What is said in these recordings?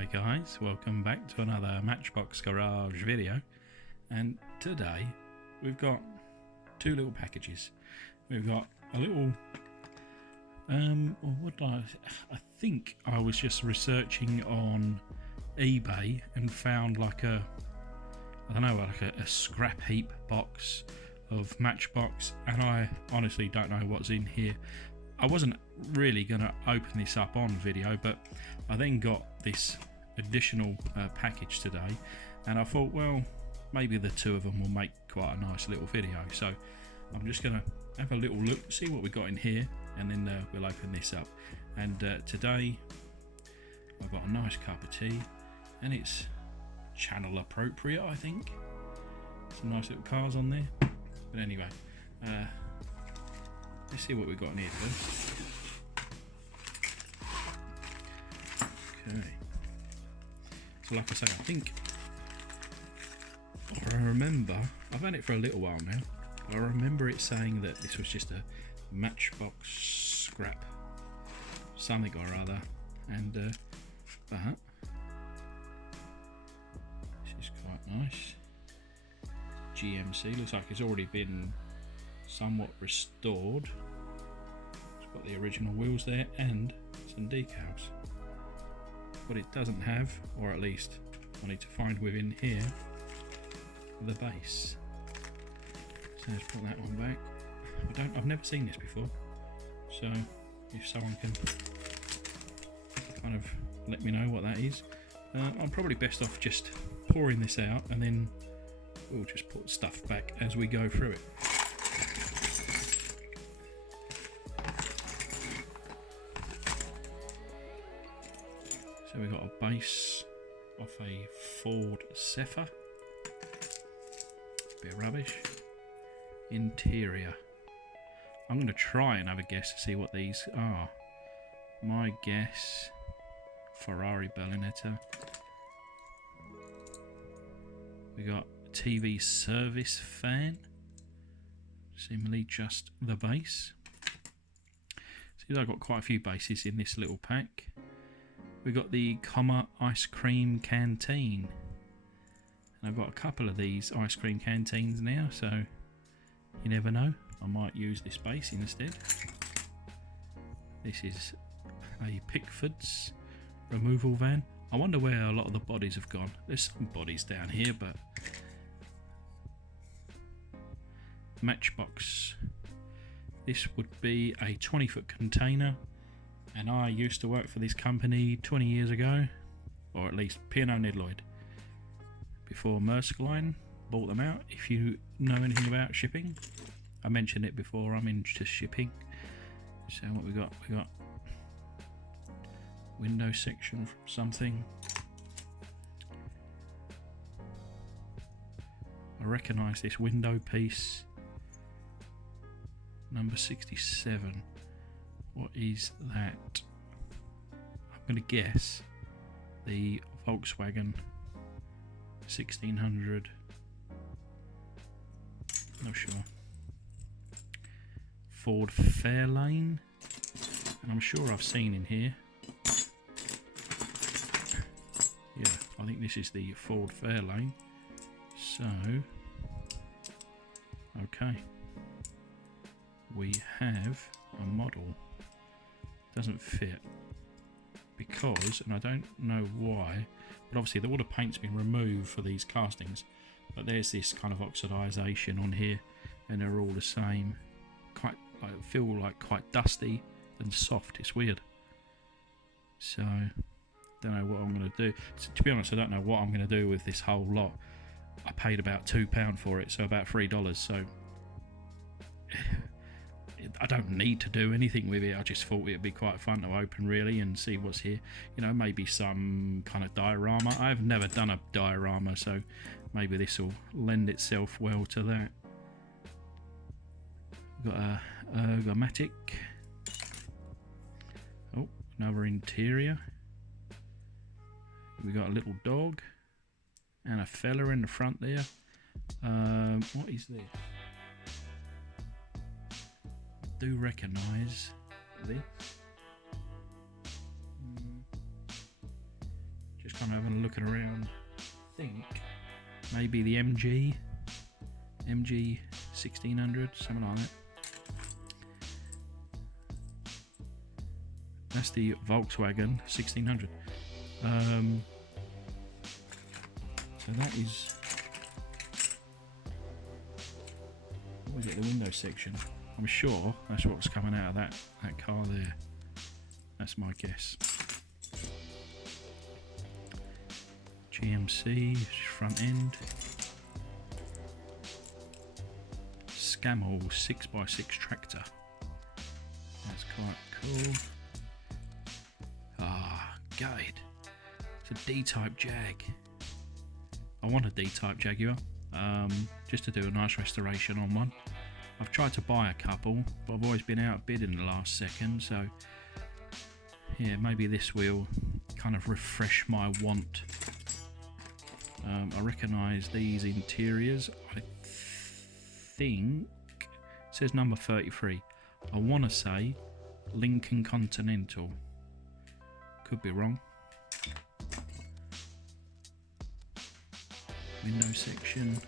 Hi guys, welcome back to another Matchbox Garage video, and today we've got two little packages. We've got a little I think I was just researching on eBay and found like a scrap heap box of Matchbox, and I honestly don't know what's in here. I wasn't really going to open this up on video, but I then got this additional package today, and I thought, well, maybe the two of them will make quite a nice little video. So I'm just going to have a little look, see what we got in here, and then we'll open this up. And today I've got a nice cup of tea, and it's channel appropriate, I think. Some nice little cars on there. But anyway, let's see what we've got in here first. Okay. So like I say, I think, I remember, I've had it for a little while now, but I remember it saying that this was just a Matchbox scrap something or other, and but this is quite nice. GMC, looks like it's already been somewhat restored. It's got the original wheels there and some decals. What it doesn't have, or at least I need to find within here, the base. So let's put that one back. I've never seen this before, so if someone can kind of let me know what that is. I'm probably best off just pouring this out, and then we'll just put stuff back as we go through it. So we've got a base off a Ford Zephyr. Bit of rubbish. Interior. I'm going to try and have a guess to see what these are. My guess, Ferrari Berlinetta. We got TV service fan, seemingly just the base. See, I've got quite a few bases in this little pack. We got the Comma ice cream canteen, and I've got a couple of these ice cream canteens now, so you never know, I might use this base instead. This is a Pickford's removal van. I wonder where a lot of the bodies have gone. There's some bodies down here, but Matchbox. This would be a 20-foot container, and I used to work for this company 20 years ago, or at least P&O Nidloyd, before Maersk Line bought them out. If you know anything about shipping, I mentioned it before, I'm into shipping. So what we got window section from something. I recognise this window piece. Number 67. What is that? I'm going to guess the Volkswagen 1600. Not sure. Ford Fairlane. And I'm sure I've seen in here. Yeah, I think this is the Ford Fairlane. So, okay. We have a model. Doesn't fit because, and I don't know why, but obviously all the paint's been removed for these castings, but there's this kind of oxidization on here, and they're all the same. Quite, I feel like quite dusty and soft. It's weird. So don't know what I'm going to do. To be honest, I don't know what I'm going to do with this whole lot. I paid about £2 for it, so about $3. So I don't need to do anything with it. I just thought it'd be quite fun to open really and see what's here. You know, maybe some kind of diorama. I've never done a diorama, so maybe this will lend itself well to that. We've got a ergomatic. Oh, another interior. We got a little dog and a fella in the front there. What is this? Do recognise this. Just kind of having a looking around. I think maybe the MG 1600, something like that. That's the Volkswagen 1600. So that is, what was it, the window section? I'm sure that's what's coming out of that car there. That's my guess. GMC front end. Scamall 6x6 tractor. That's quite cool. Guide. It's a D-type Jag. I want a D-type Jaguar, just to do a nice restoration on one. I've tried to buy a couple, but I've always been outbid in the last second, so yeah, maybe this will kind of refresh my want. I recognise these interiors. I think it says number 33. I want to say Lincoln Continental. Could be wrong. Window section.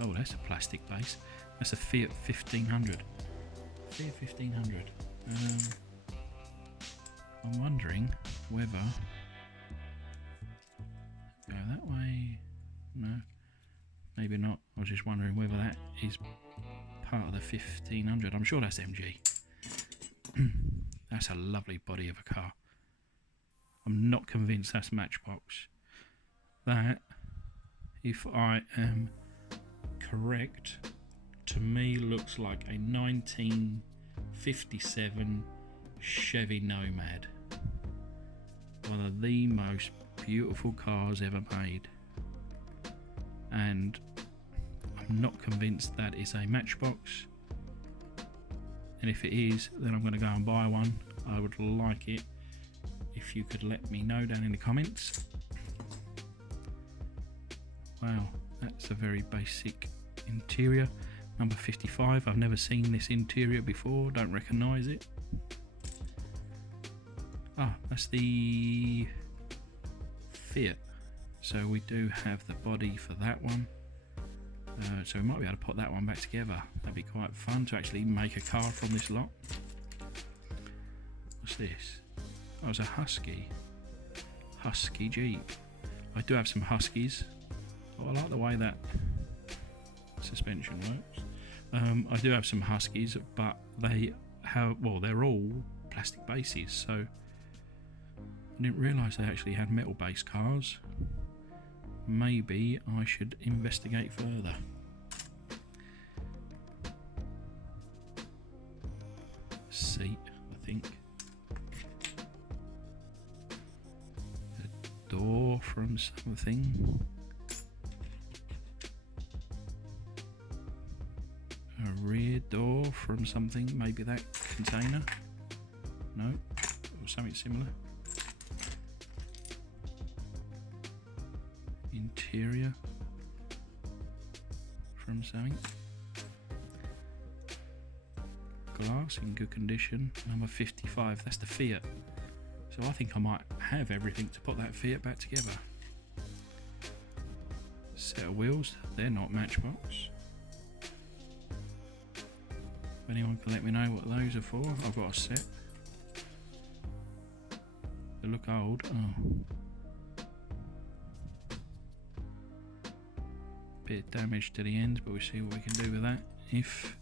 Oh, that's a plastic base. That's a Fiat 1500. Fiat 1500. I'm wondering whether go that way. No, maybe not. I was just wondering whether that is part of the 1500. I'm sure that's MG. That's a lovely body of a car. I'm not convinced that's Matchbox. That, if I am correct, to me looks like a 1957 Chevy Nomad. One of the most beautiful cars ever made. And I'm not convinced that is a Matchbox. And if it is, then I'm going to go and buy one. I would like it if you could let me know down in the comments. Wow, that's a very basic interior. Number 55. I've never seen this interior before, don't recognise it. Ah, that's the Fiat. So we do have the body for that one. So we might be able to put that one back together. That'd be quite fun to actually make a car from this lot. What's this? Oh, it's a Husky Jeep. I do have some Huskies. Oh, I like the way that suspension works. I do have some Huskies, but they have, well, they're all plastic bases, so I didn't realise they actually had metal base cars. Maybe I should investigate further. Seat, I think. A door from something. A rear door from something. Maybe that container. No, or something similar. Interior from something. Glass in good condition. Number 55. That's the Fiat. So I think I might have everything to put that Fiat back together. Set of wheels. They're not Matchbox. If anyone can let me know what those are for, I've got a set. They look old. Oh. Bit of damage to the ends, but we'll see what we can do with that if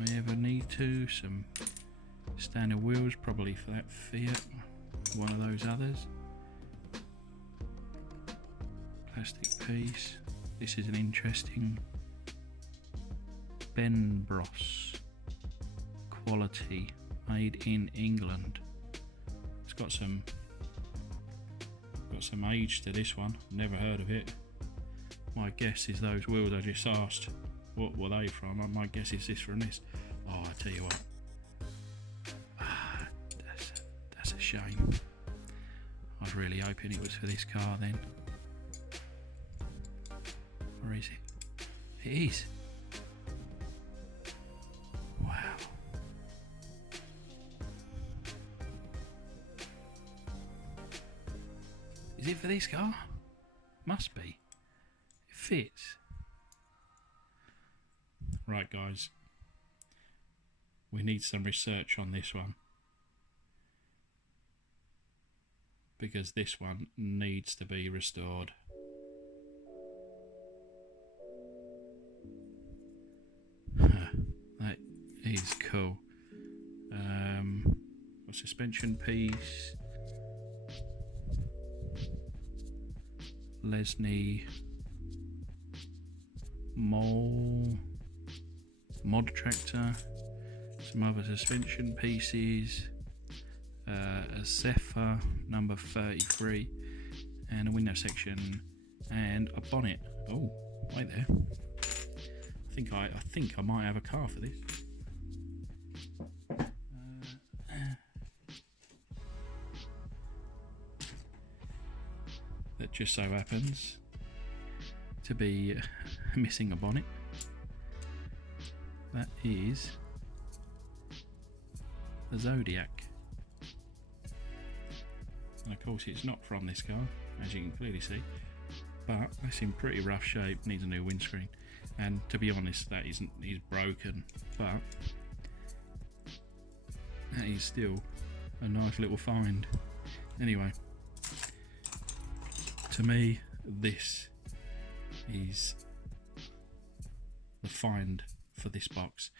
I ever need to. Some standard wheels, probably for that Fiat, one of those others. Plastic piece. This is an interesting Ben Bros quality, made in England. It's got some age to this one. Never heard of it. My guess is those wheels I just asked, what were they from? My guess is this from this. Oh, I tell you what. That's a shame. I was really hoping it was for this car then. Or is it? It is. Wow. Is it for this car? Must be. It fits. Right, guys. We need some research on this one. Because this one needs to be restored. That is cool. A suspension piece. Lesney mod tractor, some other suspension pieces, a Zephyr number 33, and a window section, and a bonnet. Oh, wait there. I think I might have a car for this. That just so happens to be missing a bonnet. That is a Zodiac. And of course it's not from this car, as you can clearly see, but it's in pretty rough shape, needs a new windscreen. And to be honest, that is broken, but that is still a nice little find. Anyway, to me, this is the find for this box.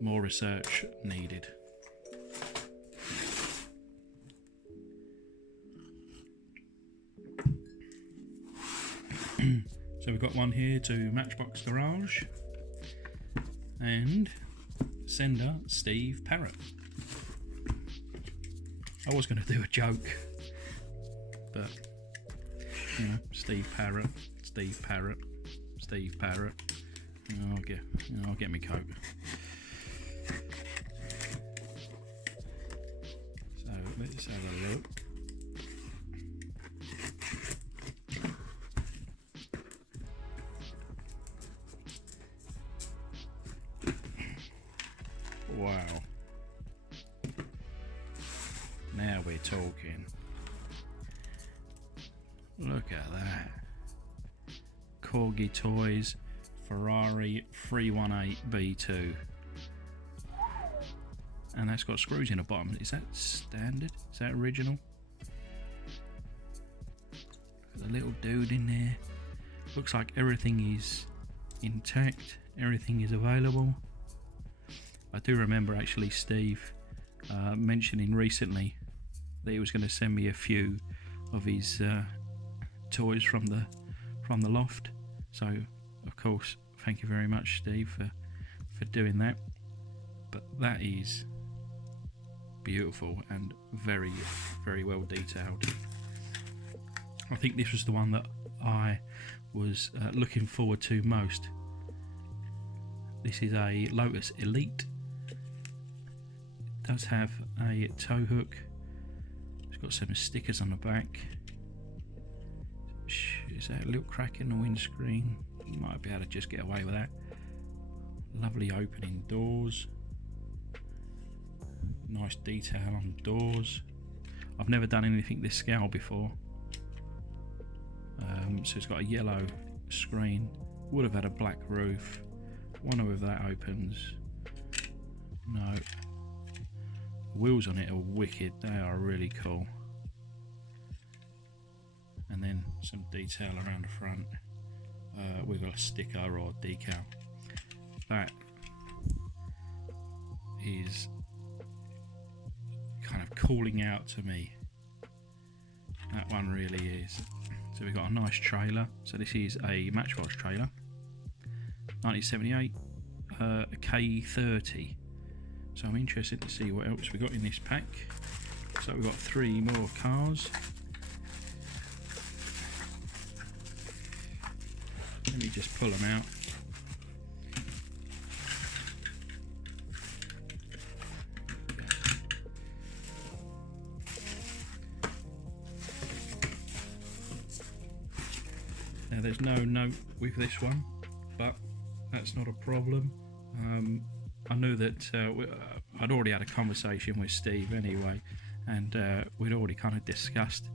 More research needed. So we've got one here to Matchbox Garage and sender Steve Parrott. I was going to do a joke, but you know, Steve Parrott. I'll get me coke. So let's have a look. Wow. Now we're talking. Look at that. Corgi Toys Ferrari 318 B2. And that's got screws in the bottom. Is that standard? Is that original? The little dude in there. Looks like everything is intact. Everything is available. I do remember actually Steve mentioning recently that he was going to send me a few of his toys from the loft. So of course, thank you very much, Steve, for doing that. But that is beautiful and very, very well detailed. I think this was the one that I was looking forward to most. This is a Lotus Elite. It does have a tow hook. It's got some stickers on the back. Is that a little crack in the windscreen? You might be able to just get away with that. Lovely opening doors. Nice detail on the doors. I've never done anything this scale before. So it's got a yellow screen. Would have had a black roof. Wonder if that opens. No. The wheels on it are wicked. They are really cool. And then some detail around the front. We've got a sticker or a decal. That is kind of calling out to me. That one really is. So we've got a nice trailer. So this is a Matchbox trailer, 1978, a K30. So I'm interested to see what else we got in this pack. So we've got 3 more cars. Let me just pull them out. Now there's no note with this one, but that's not a problem. I knew that I'd already had a conversation with Steve anyway, and we'd already kind of discussed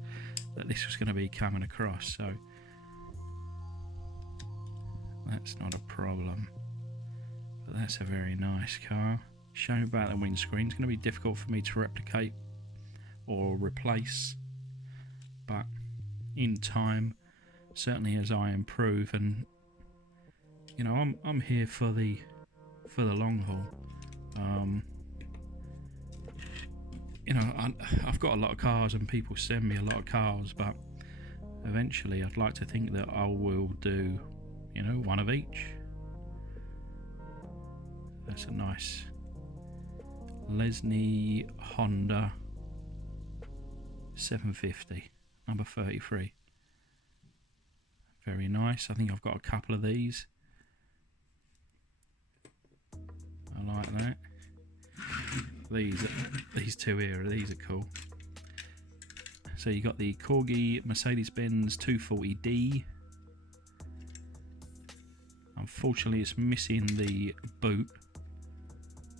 that this was going to be coming across, so that's not a problem. But that's a very nice car. Shame about the windscreen. It's going to be difficult for me to replicate or replace, but in time, certainly as I improve, and you know, I'm here for the long haul. You know, I've got a lot of cars and people send me a lot of cars, but eventually I'd like to think that I will do, you know, one of each. That's a nice Lesney Honda 750, number 33. Very nice. I think I've got a couple of these. I like that. These two here, these are cool. So you got the Corgi Mercedes-Benz 240D. Unfortunately, it's missing the boot,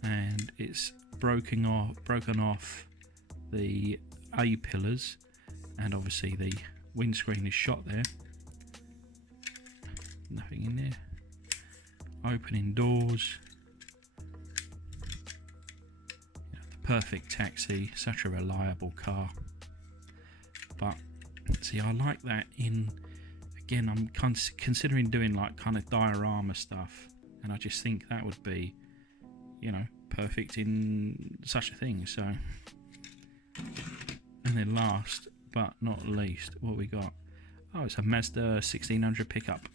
and it's broken off the A pillars, and obviously the windscreen is shot there. Nothing in there. Opening doors. Perfect taxi, such a reliable car. But see, I like that in, again, I'm considering doing like kind of diorama stuff, and I just think that would be, you know, perfect in such a thing. So, and then last but not least, what we got? Oh, it's a Mazda 1600 pickup.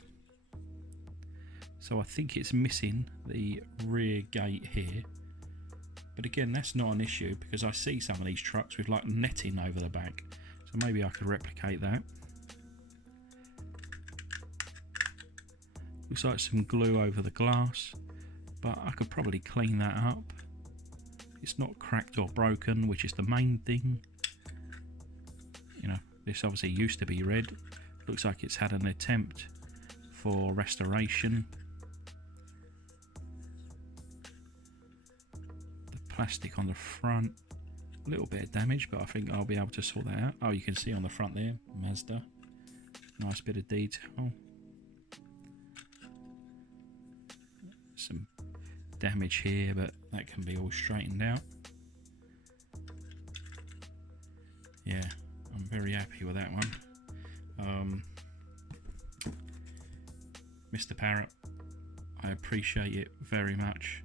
So I think it's missing the rear gate here. But again, that's not an issue because I see some of these trucks with like netting over the back. So maybe I could replicate that. Looks like some glue over the glass, but I could probably clean that up. It's not cracked or broken, which is the main thing. You know, this obviously used to be red. Looks like it's had an attempt for restoration. Plastic on the front, a little bit of damage, but I think I'll be able to sort that out. Oh, you can see on the front there, Mazda, nice bit of detail. Some damage here, but that can be all straightened out. Yeah, I'm very happy with that one. Mr. Parrott, I appreciate it very much.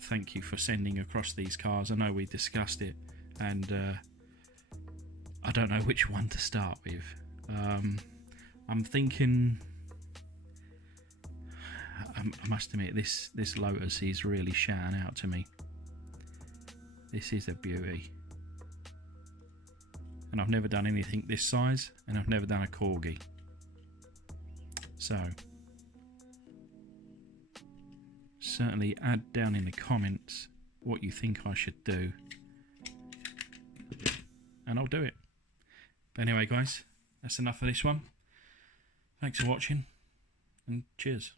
Thank you for sending across these cars. I know we discussed it, and I don't know which one to start with. I'm thinking, I must admit, this Lotus is really shouting out to me. This is a beauty, and I've never done anything this size, and I've never done a Corgi. So certainly add down in the comments what you think I should do, and I'll do it. But anyway guys, that's enough for this one. Thanks for watching, and cheers.